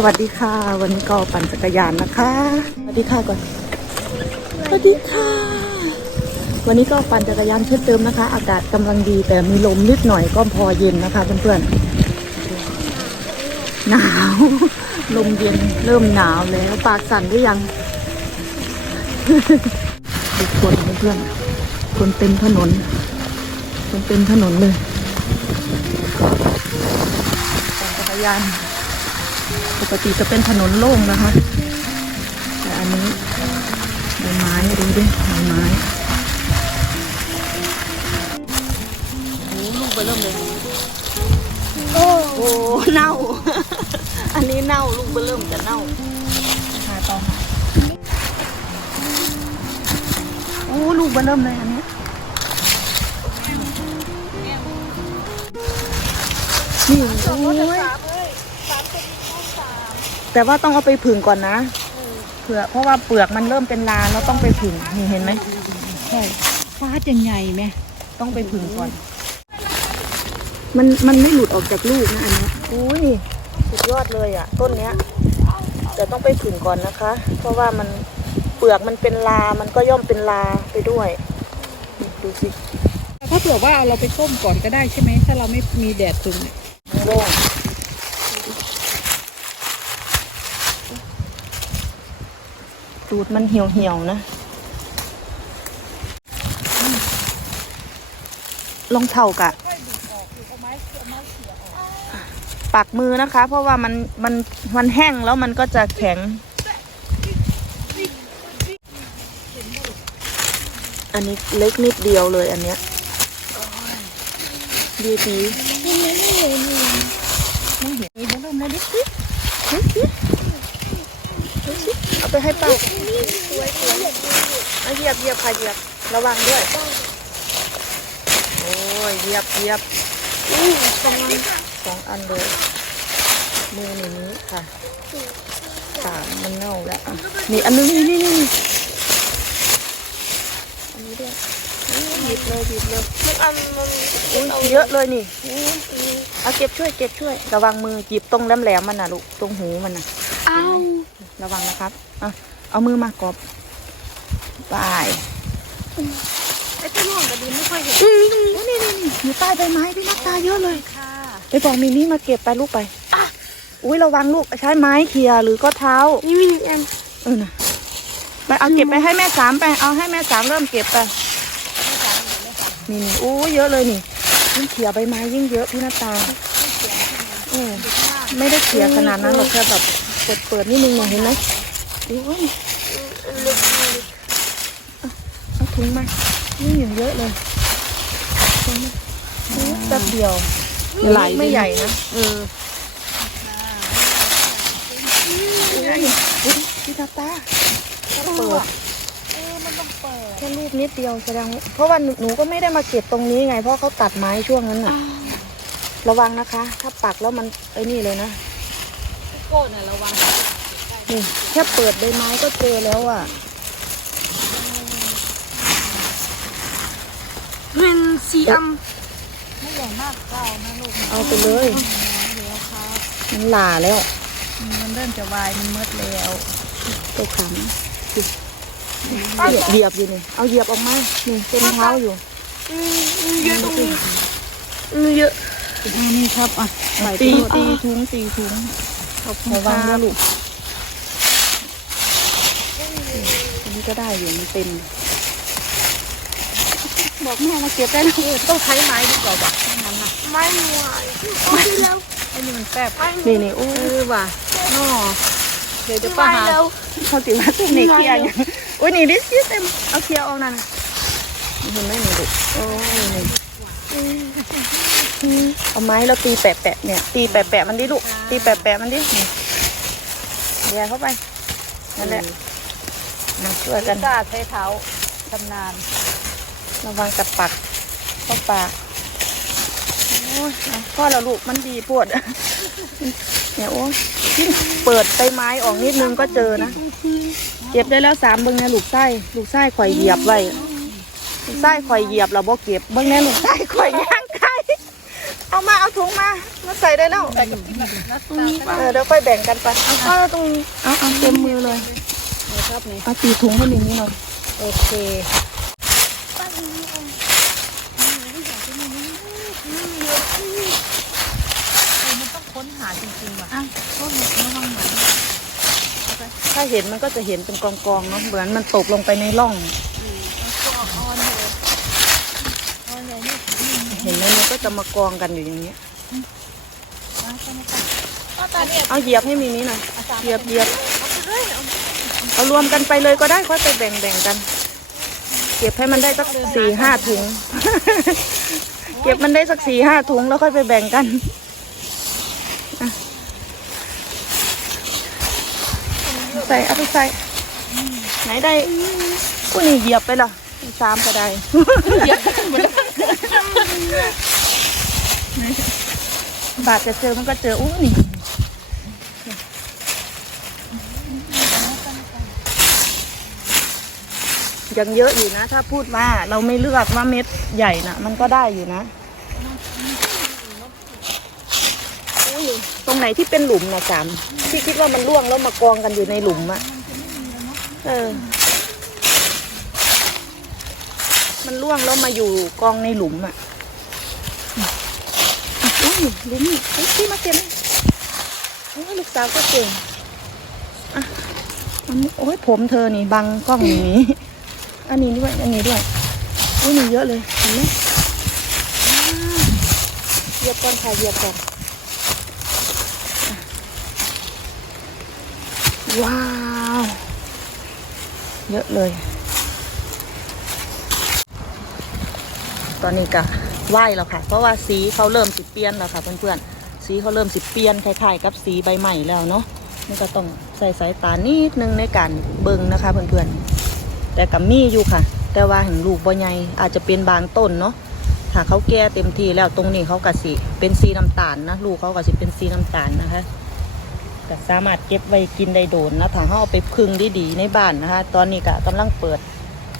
สวัสดีค่ะ วันนี้ก็ปั่นจักรยานนะคะ สวัสดีค่ะก่อน สวัสดีค่ะ วันนี้ก็ปั่นจักรยานเช่นเดิมนะคะ อากาศกำลังดีแต่มีลมนิดหน่อยก็พอเย็นนะคะเพื่อนๆหนาว ลมเย็นเริ่มหนาวแล้วปากสั่นหรือยังทุกคนเพื่อนๆคนเต็มถนน คนเต็มถนนเลยปั่นจักรยาน ปกติจะเป็นถนนโล่งนะคะ แต่อันนี้ใบไม้ดูดิใบไม้โอ้ลูกไปเริ่มเลย โอ้โอ้เน่า อันนี้เน่าลูกไปเริ่มจะเน่าหาต่อหาโอ้ลูกไปเริ่มเลยอันนี้นี่โอ้ย แต่ว่าต้องเอาไปผึ่งก่อนนะเผื่อเพราะว่าเปลือกมันเริ่มเป็นลาแล้วต้องไปผึ่งนี่เห็นไหมใช่ฟ้าจะใหญ่ไหมต้องไปผึ่งก่อน มันมันไม่หลุดออกจากลูกนะอันเนี้ยอุ้ยสุดยอดเลยอะ ต้นเนี้ยแต่ต้องไปผึ่งก่อนนะคะ เพราะว่ามันเปลือกมันเป็นลา มันก็ย่อมเป็นลาไปด้วยนี่ดูสิถ้าเผื่อว่าเราไปต้มก่อนก็ได้ใช่ไหมถ้าเราไม่มีแดดถึงเนี่ยโล่ง ตูดมันเหี่ยวเหี่ยวๆนะลองเท่ากะปักมือนะคะ เพราะว่ามันมันมันแห้งแล้วมันก็จะแข็ง อันนี้เล็กนิดเดียวเลยอันเนี้ยดีดีไม่เห็นมีเริ่มเลยดิสิดิสิดิสิ เอาไปให้ป้าเอาเหยียบเหยียบค่ะเหยียบระวังด้วย โอ้ยเหยียบเหยียบสองอันสองอันเลยมือนี่นี้ค่ะสามมันเน่าแล้วนี่อันนึงนี่นี่นี่อันนี้ด้วยหยิบเลยหยิบเลยมันมันอุ้ยเยอะเลยนี่เอาเก็บช่วยเก็บช่วย ระวังมือหยิบตรงแหลมๆมันน่ะลูกตรงหูมันน่ะอ้าว ระวังนะครับเอาเอามือมากอบไปไอ้ที่ห่วงกระดินไม่ค่อยเห็นโอ้นี่นี่นี่อยู่ใต้ใบไม้พี่นักตาเยอะเลยค่ะไปบอกมินี่มาเก็บไปลูกไปอุ้ยระวังลูกใช้ไม้เขี่ยหรือก็เท้านี่มีอันเออนะไปเอาเก็บไปให้แม่สามไปเอาให้แม่สามเริ่มเก็บไปนี่นี่โอ้เยอะเลยนี่ยิ่งเขี่ยใบไม้ยิ่งเยอะพี่หน้าตาเออไม่ได้เขี่ยขนาดนั้นหรอกแค่แบบเปิดเปิดๆนิดนึงเนี่ยเห็นไหมโอ้ยเอาถุงมานี่อย่างเยอะเลยถุงมาโอ้แป๊บเดียวไม่ใหญ่นะเออโอ้ยอุ๊ยพี่ตาตาเปิดเออมันต้องเปิดแค่ลูกนิดเดียวแสดงว่าเพราะว่าหนูหนูก็ไม่ได้มาเก็บตรงนี้ไง เพราะเขาตัดไม้ช่วงนั้นน่ะ ระวังนะคะ ถ้าปักแล้วมันไอ้นี่เลยนะ โก้น่ะระวังนี่แค่เปิดใบไม้ก็เจอแล้วอะมันสีอำไม่ใหญ่มากเปล่านะลูกเอาไปเลยแล้วครับมันหล่าแล้ว มันเริ่มจะวายมันมืดแล้วตัวขำเหยียบเหยียบอยู่นี่เอาเหยียบออกมานี่เต็มเท้าอยู่เยอะตรงนี้เยอะนี่ครับอะใส่ตีตีตีถุงตีถุง ขอบคุณระควังรันะบลูกอันนี้ก็ได้อยู่มันเต็มบอกแม่มาเก็บได้แล้วต้องใช้ไม้ดีกว่าว่ะไม่งั้นน่ะไม้หวายไม่แล้วไอ้นี่มันแซ่บนี่นี่โอ้เออว่ะนอเดี๋ยวจะป้าหาเขาติว่าตุ้มนี่เคลียร์อย่างโอ้ยนี่ดิสิเต็มเอาเคลียร์ออกนั่นน่ะเห็นไหมนี่ลูกโอ้ยนี่ เอาไม้แล้วตีแปะแปะๆเนี่ย ตีแปะแปะๆมันดิลูก ตีแปะแปะๆมันดินี่เดี๋ยวเข้าไป นั่นแหละมาช่วยกันกล้าใช้เท้าชำนาญระวังกับปักเข้าปากโอ้ยเอาพ่อเราลูกมันดีปวดเนี่ยโอ้ยยิ่งเปิดใบไม้ออกนิดนึงก็เจอนะ เก็บได้แล้วสามเบิ้งเนี่ยลูกไส้ลูกไส้ข่อยเหยียบไว้ลูกไส้ข่อยเหยียบเราบ่เก็บเบิ้งเนี่ยลูกไส้ข่อยย่างไก่ เอามาเอาถุงมามาใส่ได้แล้วใส่กับที่แบบนัดตาก็เออเดี๋ยวค่อยแบ่งกันไปเอาเอาตรงนี้เอาเอาเต็มมือเลยได้ครับนี่เอาตีถุงให้หนึ่งนี้หน่อยโอเคมันต้องค้นหาจริงๆว่ะอะก็ระวังหน่อยถ้าเห็นมันก็จะเห็นเป็นกองๆเนาะเหมือนมันตกลงไปในร่อง เห็นไหมมันก็ จะมากองกันอยู่อย่างนี้เนี่ยเอาเหยียบให้มีนี้หน่อยเหยียบเหยียบเอารวมกันไปเลยก็ได้ค่อยไปแบ่งแบ่งกัน เก็บให้มันได้สักสี่ห้าถุง เก็บมันได้สักสี่ห้าถุงแล้วค่อยไปแบ่งกันใส่เอาไปใส่ไหนได้กูนี่เหยียบไปละสามก็ได้บ บาดจะเจอมันก็เจออู้นี่ยังเยอะอยู่นะ ถ้าพูดว่าเราไม่เลือกว่าเม็ดใหญ่นะมันก็ได้อยู่นะตรงไหนที่เป็นหลุมนะจามที่คิดว่ามันร่วงแล้วมากองกันอยู่ในหลุมอะเออ มันร่วงแล้วมาอยู่กองในหลุมอะ อุ้ยหลุมนี่เฮ้ยพี่มาเก็บเลยโอ้ยลูกสาวก็เก่งอะอันนี้โอ้ยผมเธอนี่บังกล้องอย่างนี้ อันนี้ด้วยอันนี้ด้วยโอ้ยมีเยอะเลยเห็นไหมเหยียบก่อนค่ะเหยียบก่อนว้าว เยอะเลย ตอนนี้ก็ ไหวแล้วค่ะ เพราะว่าสีเขาเริ่มสิเปลี่ยนแล้วค่ะเพื่อนๆสีเขาเริ่มสิเปลี่ยนคล้ายๆกับสีใบใหม่แล้วเนาะนี่ก็ต้องใส่สายตานิดนึงในการเบิ่งนะคะเพื่อนๆแต่กับมีอยู่ค่ะ แต่ว่าเห็นลูกบ่ใหญ่อาจจะเป็นบางต้นเนาะถ้าเขาแก่เต็มทีแล้วตรงนี้เขากะสิเป็นสีน้ำตาลนะลูกเขากะสิเป็นสีน้ำตาลนะคะก็สามารถเก็บไว้กินได้โดนนะถ้าเขาเอาไปพึ่งดีๆในบ้านนะคะ ตอนนี้ก็กำลังเปิด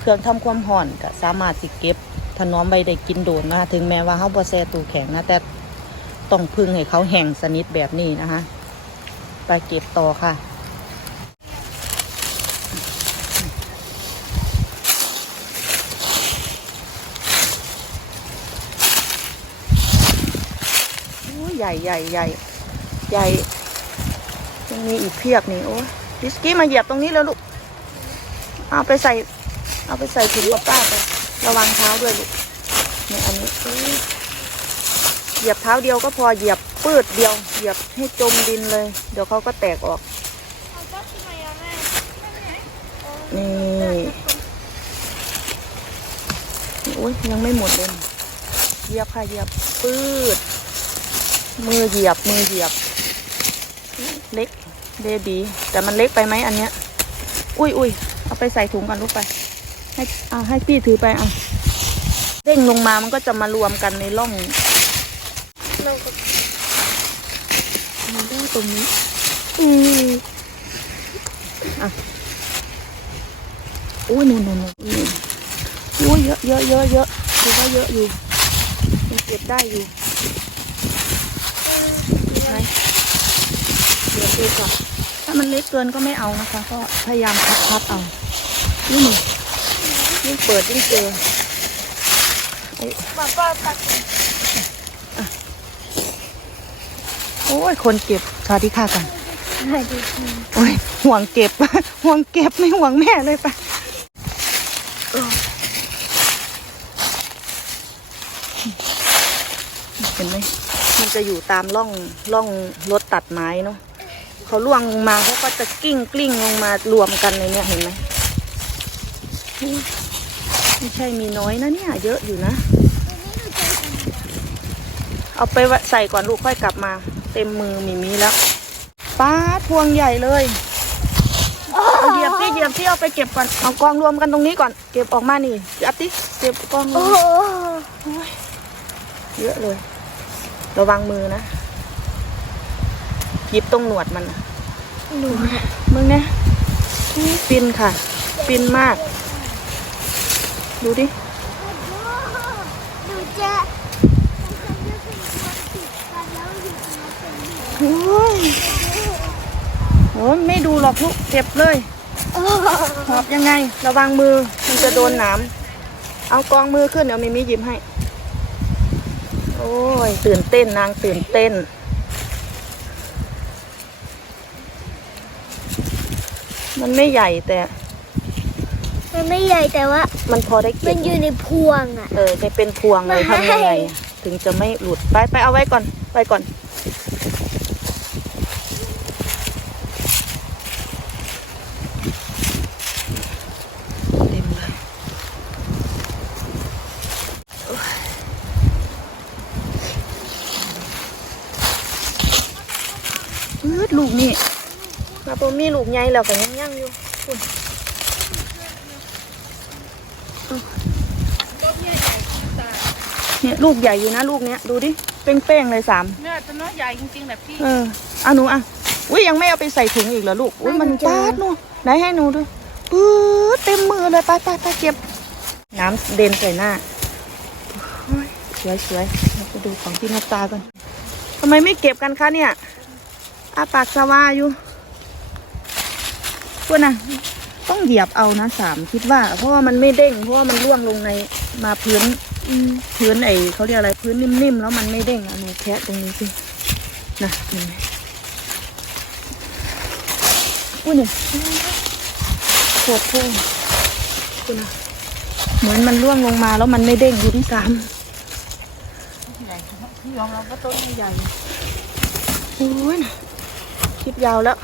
เครื่องทำความร้อนก็สามารถสิเก็บ ถนอมใบได้กินโดนนะคะถึงแม้ว่าเขาบ่แช่ตูแข็งนะ แต่ต้องพึ่งให้เขาแห้งสนิทแบบนี้นะคะไปเก็บต่อค่ะใหญ่ใหญ่ใหญ่ใหญ่ยังมีอีกเพียบนี่โอ้ดิสกี้มาเหยียบตรงนี้แล้วลูก เอาไปใส่ เอาไปใส่ถุงกับป้าไป ระวังเท้าด้วยลูกเนี่ยอันนี้เหยียบเท้าเดียวก็พอเหยียบปืดเดียว เหยียบให้จมดินเลย เดี๋ยวเขาก็แตกออกนี่โอ้ยยังไม่หมดเลยเหยียบค่ะเหยียบปืดมือเหยียบมือเหยียบ เล็กเบบีแต่มันเล็กไปไหมอันเนี้ย อุ้ยอุ้ยเอาไปใส่ถุงก่อนลูกไป ให้เอาให้พี่ถือไปเอาเด้งลงมามันก็จะมารวมกันในร่องมันได้ตรงนี้ อืออะอุ้ยนู่นนู่นนู่นอืมอุ้ยเยอะเยอะเยอะเยอะถือว่าเยอะอยู่ยังเก็บได้อยู่ไหนเดี๋ยวดูก่อนถ้ามันเล็กเกินก็ไม่เอานะคะ ก็พยายามพับพับๆเอานี่นี่ยิ่ง เปิดยิ่งเจอโอ้ยป้าป้าตักโอ้ย คนเก็บสวัสดีค่ะกันให้ดูโอ้ย ห่วงเก็บ ห่วงเก็บไม่ห่วงแม่เลยปะเออเห็นไหมมันจะอยู่ตามร่องร่องรถตัดไม้เนาะเขาล่วงลงมาเขาก็จะกิ้งกลิ้งลงมารวมกันในเนี้ยเห็นไหมนี่ ไม่ใช่มีน้อยนะเนี่ย เยอะอยู่นะ เอาไปไว้ใส่ก่อนลูกค่อยกลับมา เต็มมือมีมีแล้วป้าดพวงใหญ่เลยเอาเหยียบที่เหยียบที่เอาไปเก็บก่อนเอากองรวมกันตรงนี้ก่อน เก็บออกมานี่อับติเก็บกองรวโอ้มโหเยอะเลย ระวังมือนะหยิบตรงหนวดมันน่ะหนูมึงเนี่ยฟินค่ะฟินมาก ดูดิหนูจะโอ้ยโอ้ยไม่ดูหรอกลูกเจ็บเลยหอบยังไง ระวังมือมันจะโดนหนามเอากองมือขึ้นเดี๋ยวมิมิหยิบให้ โอ้ย ตื่นเต้นนางตื่นเต้น มันไม่ใหญ่แต่ มันไม่ใหญ่แต่ว่า มันพอได้มัเก็บนอยู่ในพวงอะ เออจะเป็นพวงเลยไม่ ทำยังไงอะถึงจะไม่หลุดไปไปเอาไว้ก่อนไปก่อน เต็มเลยอืดลูกนี่มาปมีลูกใหญ่แล้วก็ยังยังอยู่คุณ เนี่ยลูกใหญ่อยู่นะลูกเนี้ยดูดิเป้งๆเลยสามเนี่ยตัวน้อยใหญ่จริงๆแบบพี่เออเอาหนูอะอุ้ยยังไม่เอาไปใส่ถุงอีกเหรอลูกอุ้ยมันไม่เจอปาดหนูไหนให้หนูดูปื๊ดเต็มมือเลยไปไปไปเก็บ น้ำเด่นใส่หน้าโอ้ยสวยสวยเราไปดูของพี่นัตตาก่อนทำไมไม่เก็บกันคะเนี่ยอาปากสวาอยู่พวกน่ะต้องเหยียบเอานะสามคิดว่า เพราะว่ามันไม่เด้งเพราะว่ามันร่วงลงในมาพื้น พื้นไอเขาเรียกอะไรพื้นนิ่มๆแล้วมันไม่เด้งอะหนูแคะตรงนี้สินะเห็นไหมอุ้ยเนี่ยโคตรโค้งคุณนะเหมือนมันร่วงลงมาแล้วมันไม่เด้งอยู่ที่สามใหญ่พี่ยอมรับว่าต้นใหญ่โอ้ยนะคลิปยาวแล้ว